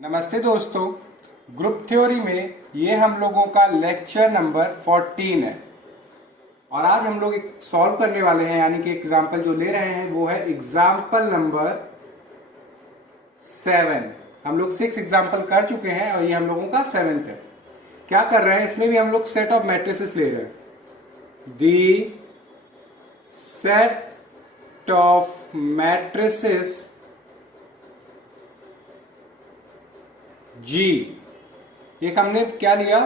नमस्ते दोस्तों, group theory में ये हम लोगों का लेक्चर नंबर 14 है और आज हम लोग एक सॉल्व करने वाले हैं, यानी कि एग्जाम्पल जो ले रहे हैं वो है एग्जाम्पल नंबर 7। हम लोग 6 एग्जाम्पल कर चुके हैं और ये हम लोगों का 7th है। क्या कर रहे हैं, इसमें भी हम लोग सेट ऑफ मैट्रिसेस ले रहे हैं। दी सेट ऑफ मैट्रिसेस जी, एक हमने क्या लिया,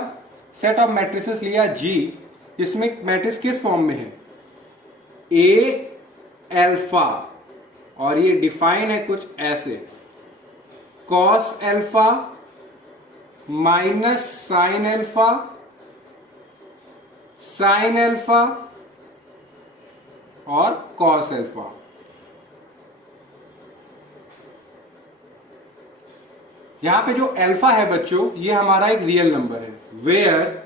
सेट ऑफ मैट्रिसेस लिया जी, इसमें मैट्रिक्स किस फॉर्म में है, ए एल्फा, और ये डिफाइन है कुछ ऐसे, cos alpha minus sine alpha, sine alpha और कॉस एल्फा। यहां पे जो अल्फा है बच्चों, ये हमारा एक रियल नंबर है, where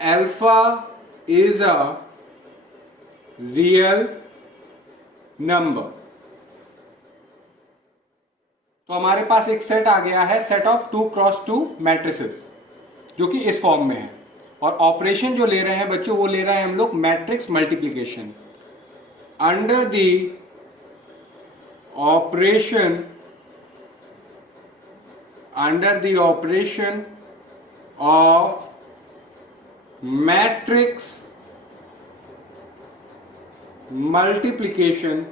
alpha is a real number. तो हमारे पास एक सेट आ गया है, सेट ऑफ 2x2 मैट्रिसेस, जो कि इस फॉर्म में है। और ऑपरेशन जो ले रहे हैं बच्चों, वो ले रहे हैं हम लोग matrix multiplication. Under the operation of matrix multiplication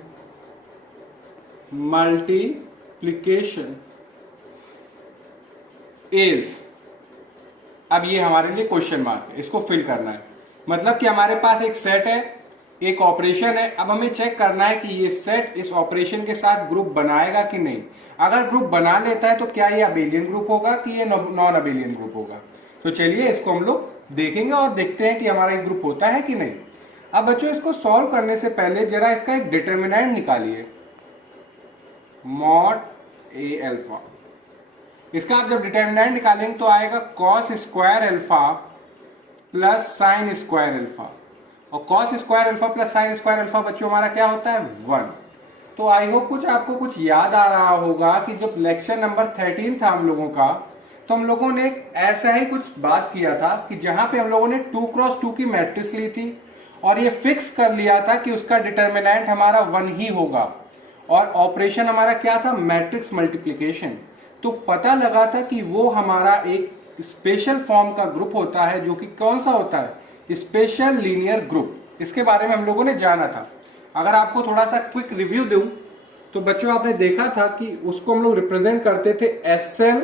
is, अब ये हमारे लिए क्वेश्चन मार्क है, इसको फिल करना है। मतलब कि हमारे पास एक सेट है, एक ऑपरेशन है, अब हमें चेक करना है कि ये सेट इस ऑपरेशन के साथ ग्रुप बनाएगा कि नहीं। अगर ग्रुप बना लेता है तो क्या ये अबेलियन ग्रुप होगा कि ये नॉन अबेलियन ग्रुप होगा। तो चलिए इसको हम लोग देखेंगे और देखते हैं कि हमारा एक ग्रुप होता है कि नहीं। अब बच्चों, इसको सॉल्व करने से पहले जरा इसका एक डिटर्मिनेंट निकालिए, मॉड ए अल्फा। इसका आप जब डिटर्मिनेंट निकालेंगे तो आएगा cos square alpha plus sine square alpha, और cos square alpha plus sine square alpha बच्चों हमारा क्या होता है, 1। तो आई होप आपको कुछ याद आ रहा होगा कि जब लेक्चर नंबर 13 था हम लोगों का, तो हम लोगों ने एक ऐसा ही कुछ बात किया था कि जहां पे हम लोगों ने 2x2 की मैट्रिक्स ली थी और ये फिक्स कर लिया था कि उसका डिटर्मिनेंट हमारा 1 ही होगा, और ऑपरेशन हमारा क्या था, मैट्रिक्स मल्टीप्लिकेशन। तो पता लगा था कि वो हमारा एक स्पेशल फॉर्म का ग्रुप होता है, जो कि कौन सा होता है, स्पेशल लीनियर ग्रुप। इसके बारे में हम लोगों ने जाना था। अगर आपको थोड़ा सा क्विक रिव्यू दूं तो बच्चों, आपने देखा था कि उसको हम लोग रिप्रेजेंट करते थे SL,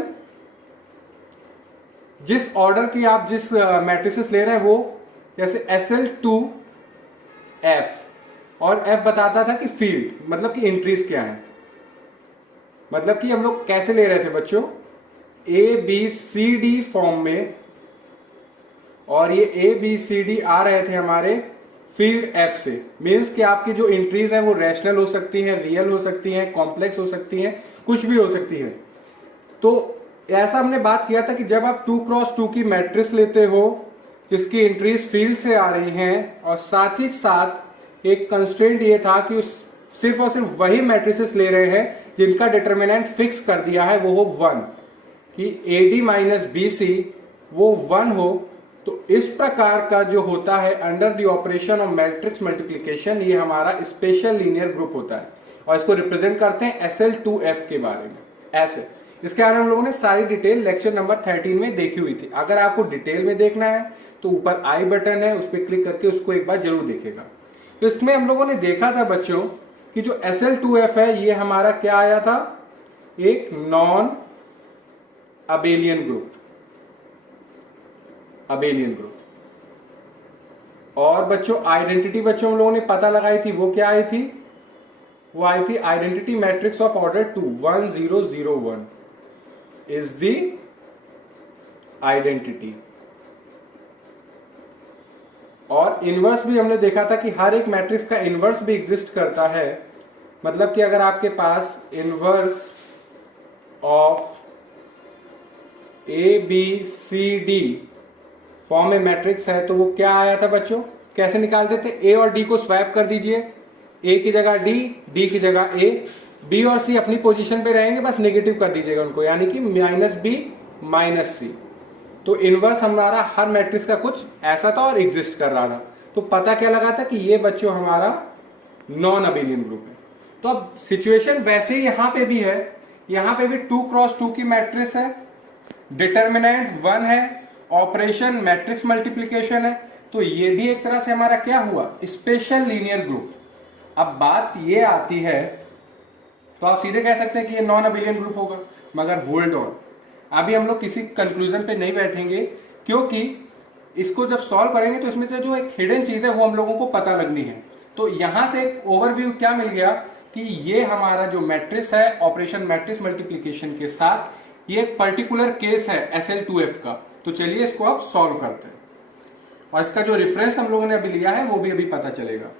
जिस ऑर्डर की आप जिस मैट्रिसेस ले रहे हैं वो, जैसे SL2F, और F बताता था कि फील्ड, मतलब कि एंट्रीज क्या है। मतलब कि हम लोग कैसे ले रहे थे बच्चों, ABCD फॉर्म में, और ये ABCD आ रहे थे हमारे फील्ड F से। मीन्स कि आपकी जो एंट्रीज हैं वो रैशनल हो सकती हैं, रियल हो सकती हैं, कॉम्प्लेक्स हो सकती हैं, कुछ भी हो सकती है। तो ऐसा हमने बात किया था कि जब आप 2x2 की मैट्रिक्स लेते हो जिसकी एंट्रीज फील्ड से आ रही हैं, और साथ ही साथ एक कंस्ट्रेंट ये था कि सिर्फ और सिर्फ वही मैट्रिसेस ले रहे हैं जिनका डिटर्मिनेंट फिक्स कर दिया है, वो हो 1, कि AD माइनस BC वो 1 हो। तो इस प्रकार का जो होता है under the operation of matrix multiplication, ये हमारा स्पेशल लीनियर ग्रुप होता है, और इसको रिप्रेजेंट करते हैं SL2F के बारे में ऐसे। इसके बारे में हम लोगों ने सारी डिटेल लेक्चर नंबर 13 में देखी हुई थी। अगर आपको डिटेल में देखना है तो ऊपर आई बटन है, उस पर क्लिक करके उसको एक बार जरूर देखेगा। तो इसमें हम लोगों ने देखा था बच्चों कि जो SL2F है, ये हमारा क्या आया था, एक non abelian group, abelian group. और बच्चों आइडेंटिटी बच्चों हम लोगों ने पता लगाई थी, वो क्या आई थी, वो आई थी identity matrix of order 2, 1 0 0 1 is the identity. और इनवर्स भी हमने देखा था कि हर एक मैट्रिक्स का इनवर्स भी एग्जिस्ट करता है। मतलब कि अगर आपके पास इनवर्स ऑफ ABCD फॉर्म में मैट्रिक्स है तो वो क्या आया था बच्चों, कैसे निकालते थे, ए और डी को स्वैप कर दीजिए, ए की जगह डी, डी की जगह ए, बी और सी अपनी पोजीशन पे रहेंगे, बस नेगेटिव कर दीजिएगा उनको, यानी कि -b -c। तो इनवर्स हमारा हर मैट्रिक्स का कुछ ऐसा था और एग्जिस्ट कर रहा था। तो पता क्या लगा था कि ये बच्चों हमारा नॉन अबेलियन ग्रुप है। तो अब सिचुएशन वैसे ही यहां पे भी है, यहां पे भी 2 क्रॉस 2 की मैट्रिक्स है, डिटर्मिनेंट 1 है, ऑपरेशन मैट्रिक्स मल्टीप्लीकेशन है। तो ये भी एक तरह से हमारा क्या हुआ, स्पेशल लीनियर ग्रुप। अब बात ये आती है, तो आप सीधे कह सकते हैं कि ये नॉन अबेलियन ग्रुप होगा, मगर होल्ड ऑन, अभी हम लोग किसी कंक्लूजन पे नहीं बैठेंगे, क्योंकि इसको जब सॉल्व करेंगे तो इसमें से जो एक हिडन चीज है वो हम लोगों को पता लगनी है। तो यहां से एक ओवरव्यू क्या मिल गया कि ये हमारा जो मैट्रिक्स है ऑपरेशन मैट्रिक्स मल्टीप्लीकेशन के साथ, ये एक पर्टिकुलर केस है SL2F का। तो चलिए इसको आप सॉल्व करते हैं, और इसका जो रेफरेंस हम लोगों ने अभी लिया है वो भी अभी पता चलेगा।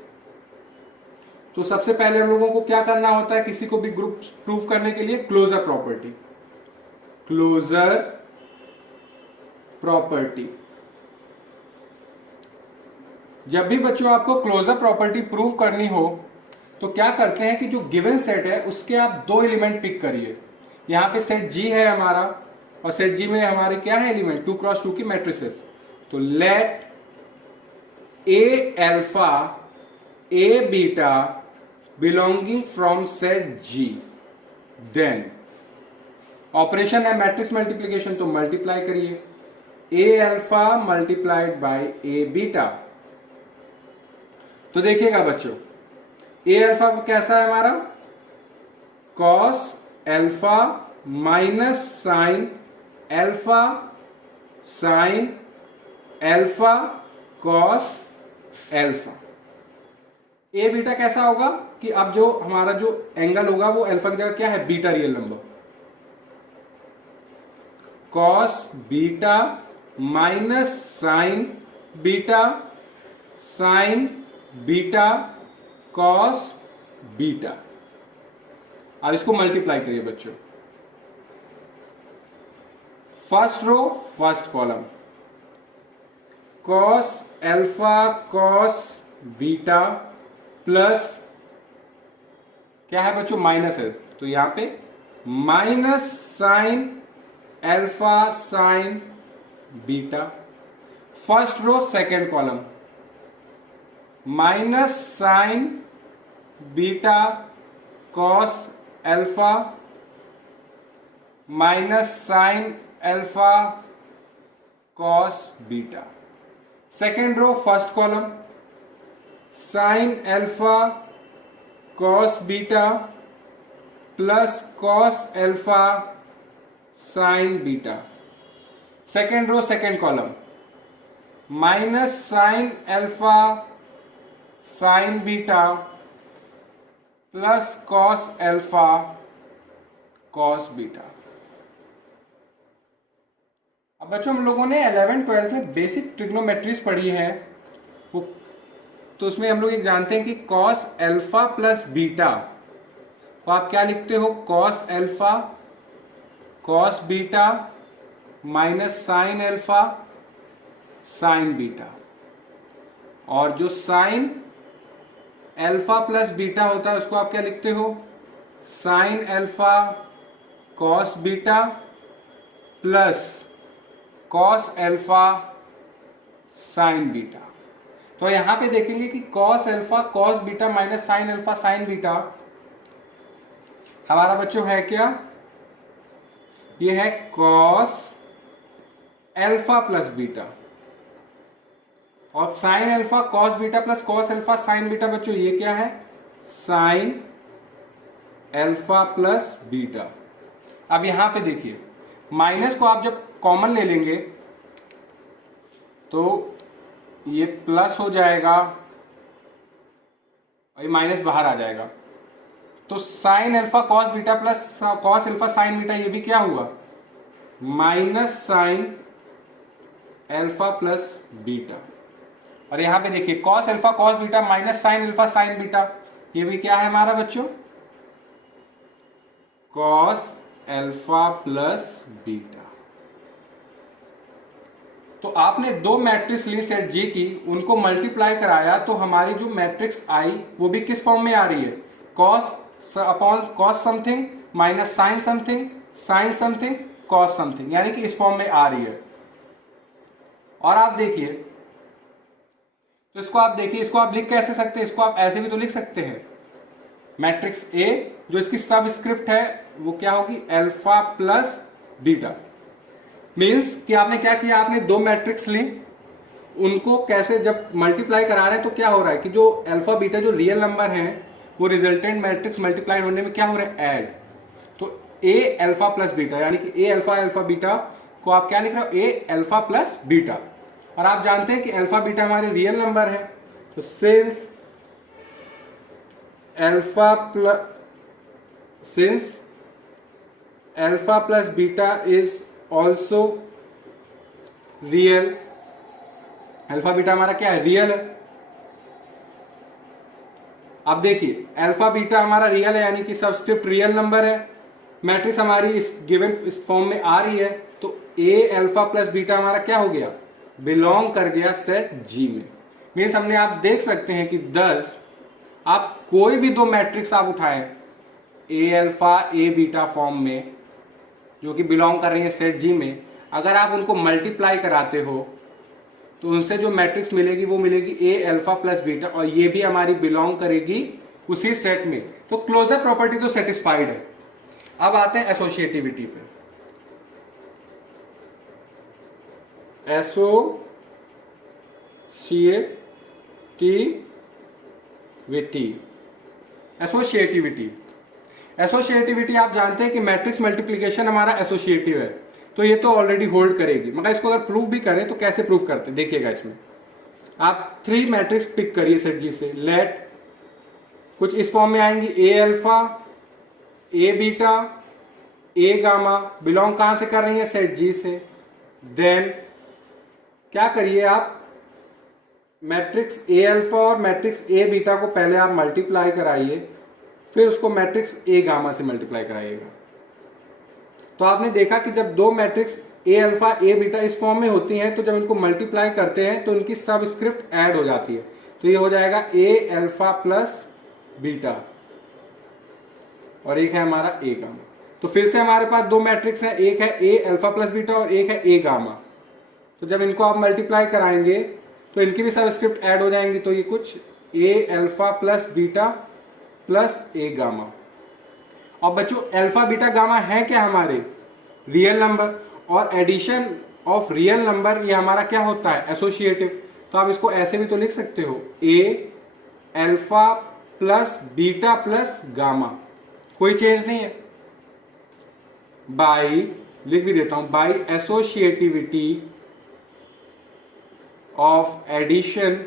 तो सबसे पहले हम लोगों को क्या करना होता है किसी को भी ग्रुप प्रूव करने के लिए, क्लोजर प्रॉपर्टी। क्लोजर प्रॉपर्टी, जब भी बच्चों आपको क्लोजर प्रॉपर्टी प्रूव करनी हो तो क्या करते हैं कि जो गिवन सेट है उसके आप 2 एलिमेंट पिक करिए। यहां पे सेट G है हमारा, और सेट G में हमारे क्या है एलिमेंट, 2 क्रॉस 2 की मैट्रिसेस। तो let A alpha A beta belonging from set G, then operation है मैट्रिक्स मल्टीप्लीकेशन, तो मल्टीप्लाई करिए A alpha multiplied by A beta. तो देखिएगा बच्चों, ए अल्फा कैसा है हमारा, cos alpha minus sine alpha sine alpha cos alpha. A beta कैसा होगा कि अब जो हमारा जो एंगल होगा वो अल्फा की जगह क्या है, beta real number, cos beta minus sine beta sine beta cos beta. अब इसको मल्टीप्लाई करिए बच्चों, first row first column, cos alpha cos beta plus क्या है बच्चों, माइनस है, तो यहां पे minus sine alpha sine beta. First row second column, minus sine beta cos alpha minus sine alpha cos beta. Second row first column, sine alpha cos beta plus cos alpha sine beta. Second row second column, minus sine alpha sine beta plus cos alpha cos beta. अब बच्चों हम लोगों ने 11th-12th में basic ट्रिग्नोमेट्रीज पढ़ी है, वो तो उसमें हम लोग एक जानते हैं कि कॉस अल्फा प्लस बीटा तो आप क्या लिखते हो, cos alpha cos beta minus sine alpha sine beta. और जो साइन अल्फा प्लस बीटा होता है उसको आप क्या लिखते हो, sign alpha cos beta plus cos alpha sine beta. तो यहां पे देखेंगे कि cos alpha cos beta minus sine alpha sine beta हमारा बच्चों है क्या, ये है कॉस अल्फा प्लस बीटा, और sign alpha cos beta plus cos alpha sine beta बच्चों ये क्या है, साइन अल्फा प्लस बीटा। अब यहां पे देखिए माइनस को आप जब कॉमन ले लेंगे तो ये प्लस हो जाएगा और ये माइनस बाहर आ जाएगा। तो sign alpha cos beta plus cos alpha sine beta ये भी क्या हुआ, minus sine alpha plus beta. और यहां पे देखिए cos alpha cos beta minus sine alpha sine beta ये भी क्या है हमारा बच्चों, कॉस अल्फा प्लस बीटा। तो आपने दो मैट्रिक्स ली सेट जी की, उनको मल्टीप्लाई कराया तो हमारी जो मैट्रिक्स आई वो भी किस फॉर्म में आ रही है, cos upon cos something minus sine something sine something cos something, यानी कि इस फॉर्म में आ रही है। और आप देखिए, तो इसको आप देखिए, इसको आप लिख कैसे सकते हैं, इसको आप ऐसे भी तो लिख सकते हैं, मैट्रिक्स ए जो इसकी सबस्क्रिप्ट है वो क्या होगी, अल्फा प्लस बीटा। मीन्स कि आपने क्या किया, आपने दो मैट्रिक्स ली, उनको कैसे जब मल्टीप्लाई करा रहे हैं तो क्या हो रहा है कि जो अल्फा बीटा जो रियल नंबर है वो रिजल्टेंट मैट्रिक्स मल्टीप्लाइड होने में क्या हो रहा है, ऐड। तो ए अल्फा प्लस बीटा, यानी कि ए अल्फा अल्फा बीटा को आप क्या लिख रहे हो, ए अल्फा प्लस बीटा। और आप जानते हैं कि अल्फा बीटा हमारे रियल नंबर है, तो since alpha plus beta is also real, alpha beta हमारा क्या है, रियल है। अब देखिए अल्फा बीटा हमारा रियल है, यानी कि सबस्क्रिप्ट रियल नंबर है, मैट्रिक्स हमारी इस गिवन इस फॉर्म में आ रही है, तो ए अल्फा प्लस बीटा हमारा क्या हो गया, बिलोंग कर गया सेट जी में। मीन्स हमने, आप देख सकते हैं कि 10 आप कोई भी दो मैट्रिक्स आप उठाएं ए अल्फा ए बीटा फॉर्म में जो कि बिलोंग कर रही है सेट जी में, अगर आप उनको मल्टीप्लाई कराते हो तो उनसे जो मैट्रिक्स मिलेगी वो मिलेगी ए अल्फा प्लस बीटा, और ये भी हमारी बिलोंग करेगी उसी सेट में। तो क्लोजर प्रॉपर्टी तो सेटिस्फाइड है। अब आते हैं एसोसिएटिविटी पे। एसोसिएटिविटी आप जानते हैं कि मैट्रिक्स मल्टीप्लिकेशन हमारा एसोसिएटिव है, तो ये तो ऑलरेडी होल्ड करेगी, मगर इसको अगर प्रूव भी करें तो कैसे प्रूव करते हैं, देखिएगा। इसमें आप 3 मैट्रिक्स पिक करिए सेट जी से, लेट कुछ इस फॉर्म में आएंगी, A alpha A beta A gamma, belong कहां से कर रही है, सेट जी से। देन क्या करिए आप, मैट्रिक्स ए अल्फा और मैट्रिक्स ए बीटा को पहले आप मल्टीप्लाई कराइए, फिर उसको मैट्रिक्स ए गामा से मल्टीप्लाई कराइएगा। तो आपने देखा कि जब दो matrix A alpha A beta इस फॉर्म में होती हैं तो जब इनको मल्टीप्लाई करते हैं तो इनकी सबस्क्रिप्ट ऐड हो जाती है, तो ये हो जाएगा ए अल्फा प्लस बीटा और एक है हमारा ए गामा। तो फिर से हमारे पास दो मैट्रिक्स है, एक है ए अल्फा प्लस बीटा और एक है ए गामा। तो जब इनको आप मल्टीप्लाई कराएंगे तो इनकी भी सबस्क्रिप्ट ऐड हो जाएंगी, तो ये कुछ ए अल्फा प्लस बीटा प्लस ए गामा। और बच्चों अल्फा बीटा गामा है क्या, हमारे रियल नंबर, और एडिशन ऑफ रियल नंबर ये हमारा क्या होता है, एसोसिएटिव। तो आप इसको ऐसे भी तो लिख सकते हो, A alpha plus beta plus gamma, कोई चेंज नहीं है। बाई, लिख भी देता हूं, by associativity of addition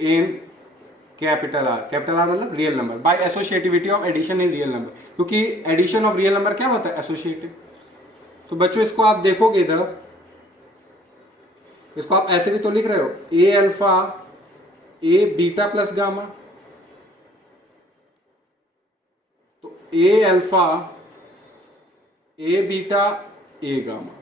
in capital R मतलब real number, by associativity of addition in real number, क्योंकि एडिशन ऑफ रियल नंबर क्या होता है, एसोसिएटिव। तो बच्चों इसको आप देखोगे इधर, इसको आप ऐसे भी तो लिख रहे हो, A alpha A beta plus gamma, तो A alpha A beta A gamma.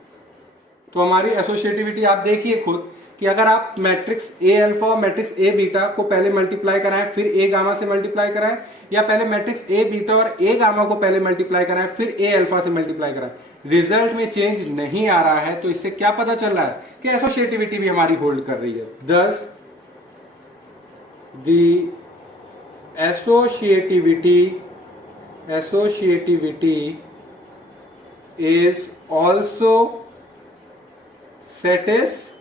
तो हमारी एसोसिएटिविटी आप देखिए खुद कि अगर आप मैट्रिक्स ए अल्फा और मैट्रिक्स ए बीटा को पहले मल्टीप्लाई कराएं फिर ए गामा से मल्टीप्लाई कराएं, या पहले मैट्रिक्स ए बीटा और ए गामा को पहले मल्टीप्लाई कराएं फिर ए अल्फा से मल्टीप्लाई कराएं, रिजल्ट में चेंज नहीं आ रहा है, तो इससे क्या पता चल रहा है कि एसोसिएटिविटी भी हमारी होल्ड कर रही है। दस the associativity is also satisfied,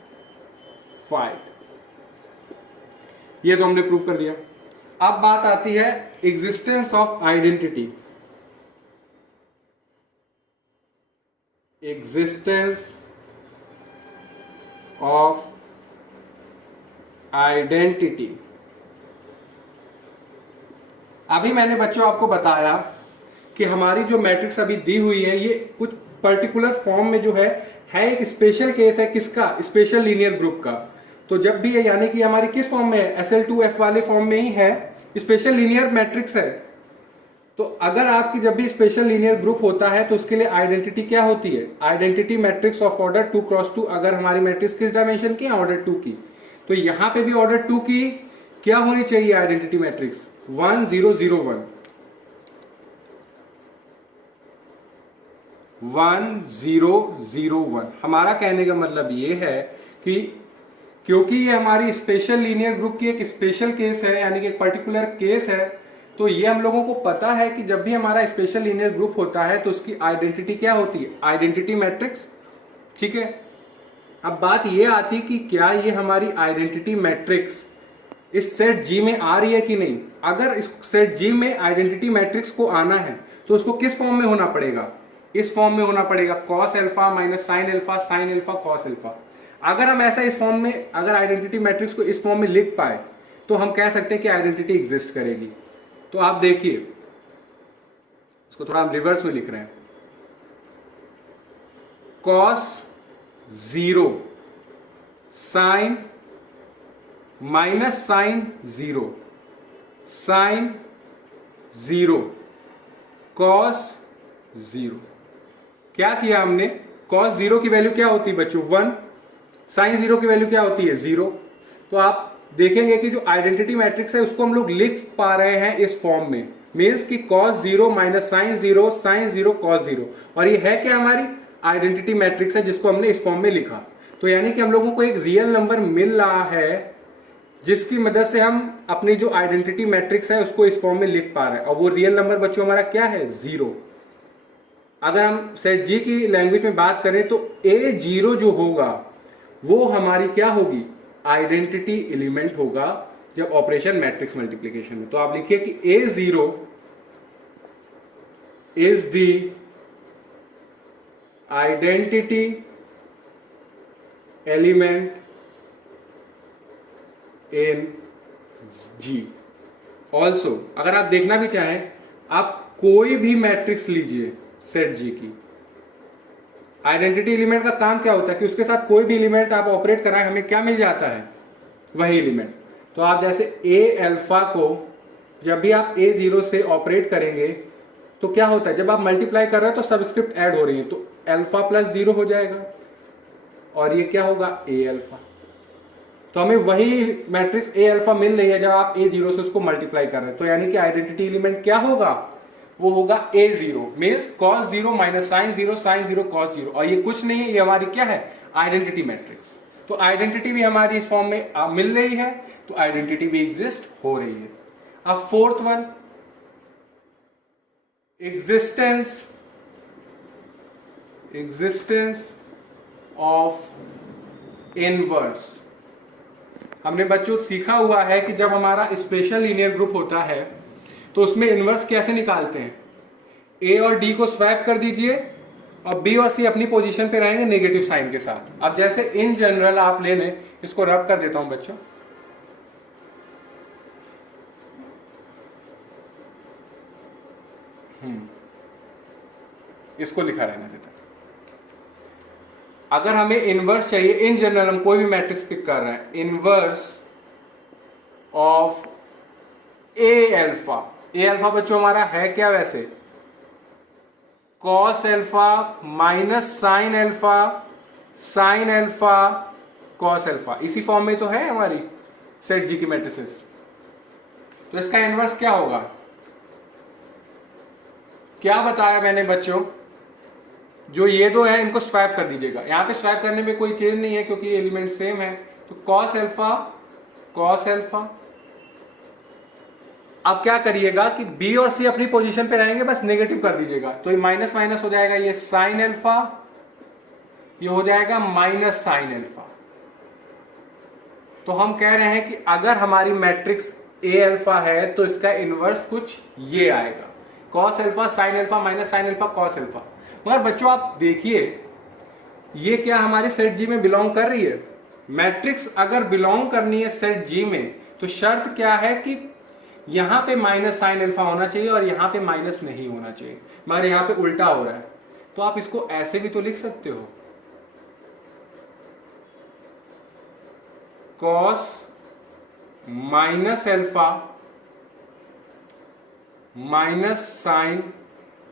ये तो हमने प्रूव कर दिया। अब बात आती है existence of identity. Existence of identity, अभी मैंने बच्चों आपको बताया कि हमारी जो मैट्रिक्स अभी दी हुई है ये कुछ पर्टिकुलर फॉर्म में जो है एक स्पेशल केस है, किसका, स्पेशल लीनियर ग्रुप का। तो जब भी है, यानी कि हमारी किस फॉर्म में है, SL2F वाले फॉर्म में ही है, स्पेशल लीनियर मैट्रिक्स है। तो अगर आपकी जब भी स्पेशल लीनियर ग्रुप होता है तो उसके लिए आइडेंटिटी क्या होती है, identity matrix of order 2x2। अगर हमारी मैट्रिक्स किस डायमेंशन की है, ऑर्डर 2 की, तो यहां पे भी ऑर्डर 2 की क्या होनी चाहिए आइडेंटिटी मैट्रिक्स? 1 0 0 1, 1 0 0 1। हमारा कहने का मतलब ये है कि क्योंकि ये हमारी स्पेशल लीनियर ग्रुप की एक स्पेशल केस है, यानी कि एक पर्टिकुलर केस है, तो ये हम लोगों को पता है कि जब भी हमारा स्पेशल लीनियर ग्रुप होता है तो उसकी आइडेंटिटी क्या होती है? Identity matrix. ठीक है, अब बात ये आती कि क्या ये हमारी आइडेंटिटी मैट्रिक्स इस सेट जी में आ रही है कि नहीं। अगर इस सेट जी में आइडेंटिटी मैट्रिक्स को आना है तो उसको किस फॉर्म में होना पड़ेगा? इस फॉर्म में होना पड़ेगा, cos alpha minus sine alpha, sine alpha cos alpha. अगर हम ऐसा इस फॉर्म में, अगर आइडेंटिटी मैट्रिक्स को इस फॉर्म में लिख पाए तो हम कह सकते हैं कि आइडेंटिटी एग्जिस्ट करेगी। तो आप देखिए, इसको थोड़ा हम रिवर्स में लिख रहे हैं। Cos 0 sine minus sine 0 sine 0 cos 0। क्या किया हमने? कॉस 0 की वैल्यू क्या होती है बच्चों? 1। साइन 0 की वैल्यू क्या होती है? 0। तो आप देखेंगे कि जो आइडेंटिटी मैट्रिक्स है उसको हम लोग लिख पा रहे हैं इस फॉर्म में, मीन्स कि cos 0 minus sine 0 sine 0 cos 0, और ये है क्या? हमारी आइडेंटिटी मैट्रिक्स है जिसको हमने इस फॉर्म में लिखा। तो यानी कि हम लोगों को एक रियल नंबर मिल रहा है जिसकी मदद से हम अपनी जो आइडेंटिटी मैट्रिक्स है उसको इस फॉर्म में लिख पा रहे हैं, और वो रियल नंबर बच्चों हमारा क्या है? 0। अगर हम सेट जी की लैंग्वेज में बात करें तो A0 जो होगा वो हमारी क्या होगी? आइडेंटिटी एलिमेंट होगा जब ऑपरेशन मैट्रिक्स मल्टीप्लिकेशन में। तो आप लिखिए कि A0 is the identity element in G. Also अगर आप देखना भी चाहें, आप कोई भी मैट्रिक्स लीजिए सेट जी की, आइडेंटिटी एलिमेंट का काम क्या होता है कि उसके साथ कोई भी एलिमेंट आप ऑपरेट कराएं, हमें क्या मिल जाता है? वही एलिमेंट। तो आप जैसे ए अल्फा को जब भी आप A0 से ऑपरेट करेंगे तो क्या होता है? जब आप मल्टीप्लाई कर रहे हैं तो सबस्क्रिप्ट ऐड हो रही है, तो अल्फा प्लस 0 हो जाएगा और ये क्या होगा? ए अल्फा। तो हमें वही मैट्रिक्स ए अल्फा मिल रही है जब आप A0 से उसको मल्टीप्लाई कर रहे हैं। तो यानी कि आइडेंटिटी एलिमेंट क्या होगा? वो होगा A0, means cos 0 minus sine 0 sine 0 cos 0, और ये कुछ नहीं है, ये हमारी क्या है? Identity matrix. तो आइडेंटिटी भी हमारी इस फॉर्म में मिल रही है, तो आइडेंटिटी भी एग्जिस्ट हो रही है। अब fourth one, existence of inverse. हमने बच्चों सीखा हुआ है कि जब हमारा स्पेशल लीनियर ग्रुप होता है तो उसमें इनवर्स कैसे निकालते हैं? ए और डी को स्वैप कर दीजिए और बी और सी अपनी पोजीशन पे रहेंगे नेगेटिव साइन के साथ। अब जैसे इन जनरल आप ले लें, इसको रब कर देता हूं बच्चों, इसको लिखा रहना देता। अगर हमें इनवर्स चाहिए, इन जनरल हम कोई भी मैट्रिक्स पिक कर रहे हैं, inverse of A alpha. A alpha बच्चों हमारा है क्या वैसे? Cos alpha minus sine alpha sine alpha cos alpha, इसी फॉर्म में तो है हमारी सेट जी की मैट्रिसेस। तो इसका इनवर्स क्या होगा? क्या बताया मैंने बच्चों? जो ये दो है इनको स्वैप कर दीजिएगा। यहां पे स्वैप करने में कोई चेंज नहीं है क्योंकि एलिमेंट सेम है। तो कॉस एल्फा कॉस एल्फा। अब क्या करिएगा कि बी और सी अपनी पोजीशन पे रहेंगे, बस नेगेटिव कर दीजिएगा। तो ये माइनस माइनस हो जाएगा, ये साइन एल्फा, ये हो जाएगा माइनस साइन एल्फा। तो हम कह रहे हैं कि अगर हमारी मैट्रिक्स ए अल्फा है तो इसका इनवर्स कुछ ये आएगा, cos alpha sine alpha minus sine alpha cos alpha. मगर बच्चों आप देखिए, ये क्या हमारे सेट जी में बिलोंग कर रही है? मैट्रिक्स अगर बिलोंग करनी है सेट जी में तो शर्त क्या है कि यहां पे माइनस साइन एल्फा होना चाहिए और यहां पे माइनस नहीं होना चाहिए, मगर यहां पे उल्टा हो रहा है। तो आप इसको ऐसे भी तो लिख सकते हो, cos minus alpha minus sine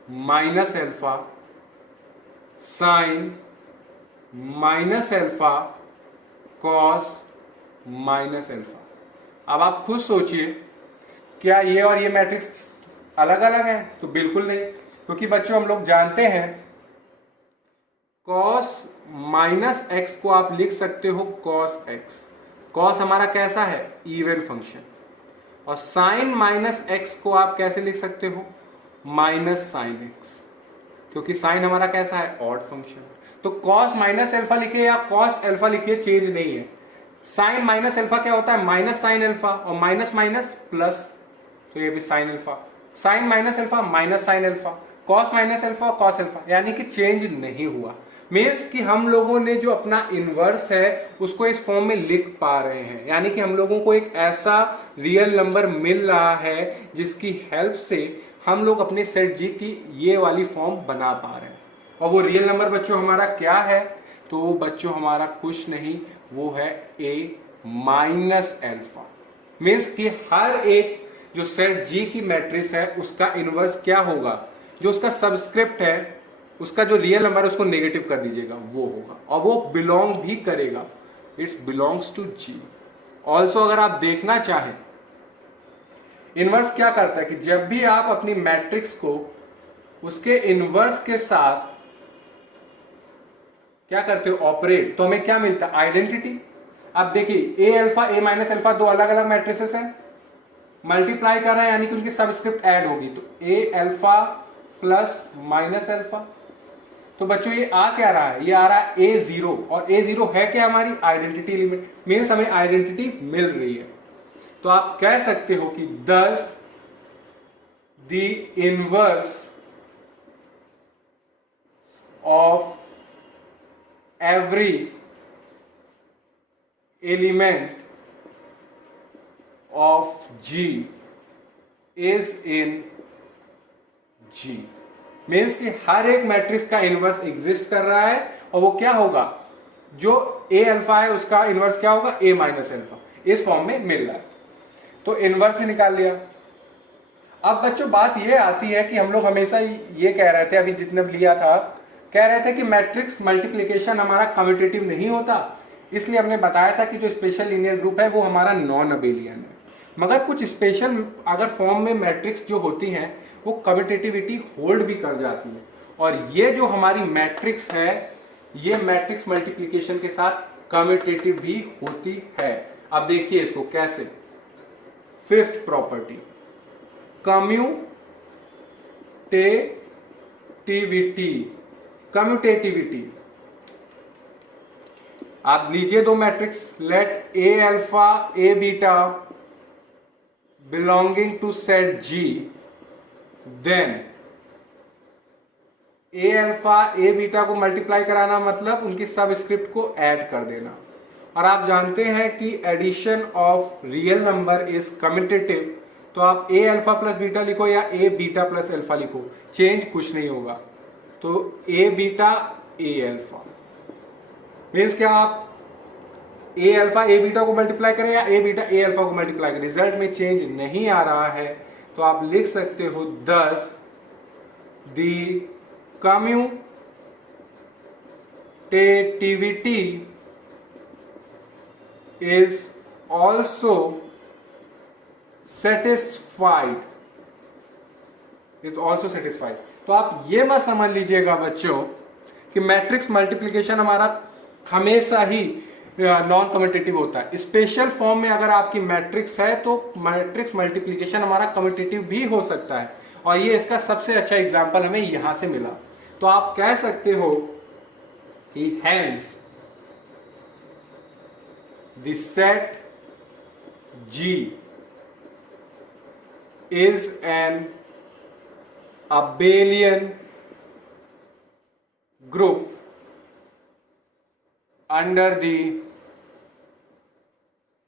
minus alpha sine minus alpha cos minus alpha. अब आप खुद सोचिए, क्या ये और ये मैट्रिक्स अलग अलग है? तो बिल्कुल नहीं, क्योंकि बच्चों हम लोग जानते हैं cos माइनस एक्स को आप लिख सकते हो cos x। cos हमारा कैसा है? Even function. और साइन माइनस एक्स को आप कैसे लिख सकते हो? माइनस साइन एक्स, क्योंकि साइन हमारा कैसा है? Odd function. तो cos माइनस एल्फा लिखिए या cos एल्फा लिखिए, चेंज नहीं है। साइन माइनस एल्फा क्या होता है? माइनस साइन एल्फा, और माइनस माइनस प्लस, तो ये भी sine alpha. Sine minus alpha minus sine alpha, cos minus alpha cos alpha, यानी कि चेंज नहीं हुआ। मीन्स कि हम लोगों ने जो अपना इनवर्स है उसको इस फॉर्म में लिख पा रहे हैं, यानी कि हम लोगों को एक ऐसा रियल नंबर मिल रहा है जिसकी हेल्प से हम लोग अपने सेट जी की ये वाली फॉर्म बना पा रहे हैं। और वो रियल नंबर बच्चों हमारा क्या है? तो बच्चों हमारा कुछ नहीं, वो है a माइनस एल्फा। मीन्स कि हर एक जो सेट जी की मैट्रिक्स है उसका इनवर्स क्या होगा? जो उसका सबस्क्रिप्ट है, उसका जो रियल नंबर है उसको नेगेटिव कर दीजिएगा, वो होगा, और वो बिलोंग भी करेगा, it's belongs to G. Also अगर आप देखना चाहें, इनवर्स क्या करता है कि जब भी आप अपनी मैट्रिक्स को उसके इनवर्स के साथ क्या करते हो? ऑपरेट, तो हमें क्या मिलता है? आइडेंटिटी। अब देखिए, ए अल्फा ए माइनस अल्फा दो अलग अलग मैट्रिसेस हैं, मल्टीप्लाई कर रहे हैं यानी कि उनकी सबस्क्रिप्ट ऐड होगी, तो A alpha plus minus alpha. तो बच्चों ये आ क्या रहा है? ये आ रहा है ए जीरो, और ए जीरो है क्या? हमारी आइडेंटिटी एलिमेंट। मीन्स हमें आइडेंटिटी मिल रही है। तो आप कह सकते हो कि thus the inverse of every element of G is in G. Means कि हर एक मैट्रिक्स का इनवर्स एग्जिस्ट कर रहा है, और वो क्या होगा? जो ए अल्फा है उसका इनवर्स क्या होगा? ए माइनस अल्फा, इस फॉर्म में मिल रहा है। तो इनवर्स भी निकाल लिया। अब बच्चों बात ये आती है कि हम लोग हमेशा ये कह रहे थे, अभी जितने लिया था, कह रहे थे कि मैट्रिक्स मल्टीप्लिकेशन हमारा कम्यूटेटिव नहीं होता, इसलिए हमने बताया था कि जो स्पेशल लीनियर ग्रुप है वो हमारा नॉन अबेलियन है। मगर कुछ स्पेशल अगर फॉर्म में मैट्रिक्स जो होती हैं वो कम्यूटेटिविटी होल्ड भी कर जाती है, और ये जो हमारी मैट्रिक्स है ये मैट्रिक्स मल्टीप्लिकेशन के साथ कम्यूटेटिव भी होती है। अब देखिए इसको कैसे। Fifth property, commutativity. आप लीजिए दो matrix, let A alpha A beta belonging to set G, then A alpha A beta को मल्टीप्लाई कराना मतलब उनकी सबस्क्रिप्ट को ऐड कर देना। और आप जानते हैं कि addition of real number is commutative, तो आप ए अल्फा प्लस बीटा लिखो या ए बीटा प्लस अल्फा लिखो, चेंज कुछ नहीं होगा। तो A beta A alpha means क्या? आप ए अल्फा ए बीटा को मल्टीप्लाई करें या ए बीटा ए अल्फा को मल्टीप्लाई करें, रिजल्ट में चेंज नहीं आ रहा है। तो आप लिख सकते हो दस the commutativity is also satisfied, तो आप ये मत समझ लीजिएगा बच्चों कि मैट्रिक्स मल्टीप्लिकेशन हमारा हमेशा ही नॉन कम्यूटेटिव होता है। स्पेशल फॉर्म में अगर आपकी मैट्रिक्स है तो मैट्रिक्स मल्टीप्लिकेशन हमारा कम्यूटेटिव भी हो सकता है, और ये इसका सबसे अच्छा एग्जांपल हमें यहां से मिला। तो आप कह सकते हो कि hence the set G is an abelian group under the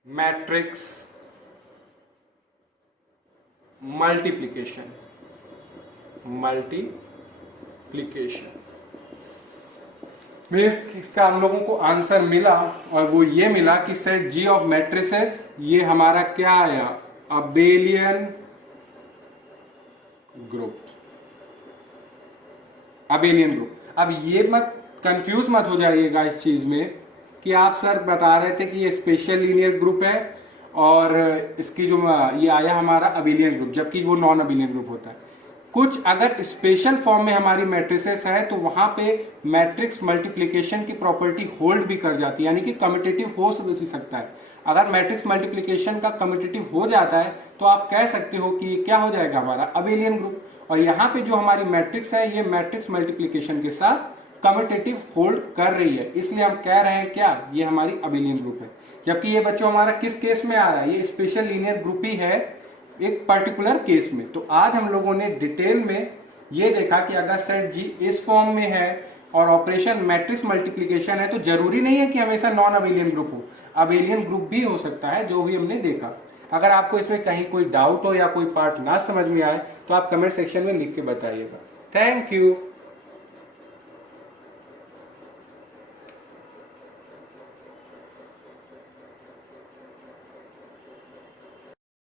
matrix multiplication। Means इसका हम लोगों को आंसर मिला, और वो ये मिला कि सेट जी ऑफ मैट्रिसेस ये हमारा क्या आया? Abelian group, abelian group. अब ये मत कंफ्यूज हो जाइएगा इस चीज में कि आप सर बता रहे थे कि ये स्पेशल लीनियर ग्रुप है और इसकी जो ये आया हमारा अबिलियन ग्रुप, जबकि वो नॉन अबिलियन ग्रुप होता है। कुछ अगर स्पेशल फॉर्म में हमारी मैट्रिसेस है तो वहां पे मैट्रिक्स मल्टीप्लिकेशन की प्रॉपर्टी होल्ड भी कर जाती है, यानी कि कम्यूटेटिव हो भी सकता है। अगर मैट्रिक्स मल्टीप्लिकेशन का कम्यूटेटिव हो जाता है तो आप कह सकते हो कि क्या हो जाएगा हमारा अबिलियन ग्रुप। और यहाँ पे जो हमारी मैट्रिक्स है ये मैट्रिक्स मल्टीप्लिकेशन के साथ कम्यूटेटिव होल्ड कर रही है, इसलिए हम कह रहे हैं क्या, ये हमारी अबिलियन ग्रुप है। जबकि ये बच्चों हमारा किस केस में आ रहा है, ये स्पेशल लीनियर ग्रुप ही है एक पर्टिकुलर केस में। तो आज हम लोगों ने डिटेल में ये देखा कि अगर सेट जी इस फॉर्म में है और ऑपरेशन मैट्रिक्स मल्टीप्लिकेशन है तो जरूरी नहीं है कि हमेशा नॉन अबेलियन ग्रुप हो, अबेलियन ग्रुप भी हो सकता है, जो भी हमने देखा। अगर आपको इसमें कहीं कोई डाउट हो या कोई पार्ट ना समझ में आए तो आप कमेंट सेक्शन में लिख के बताइएगा। Thank you.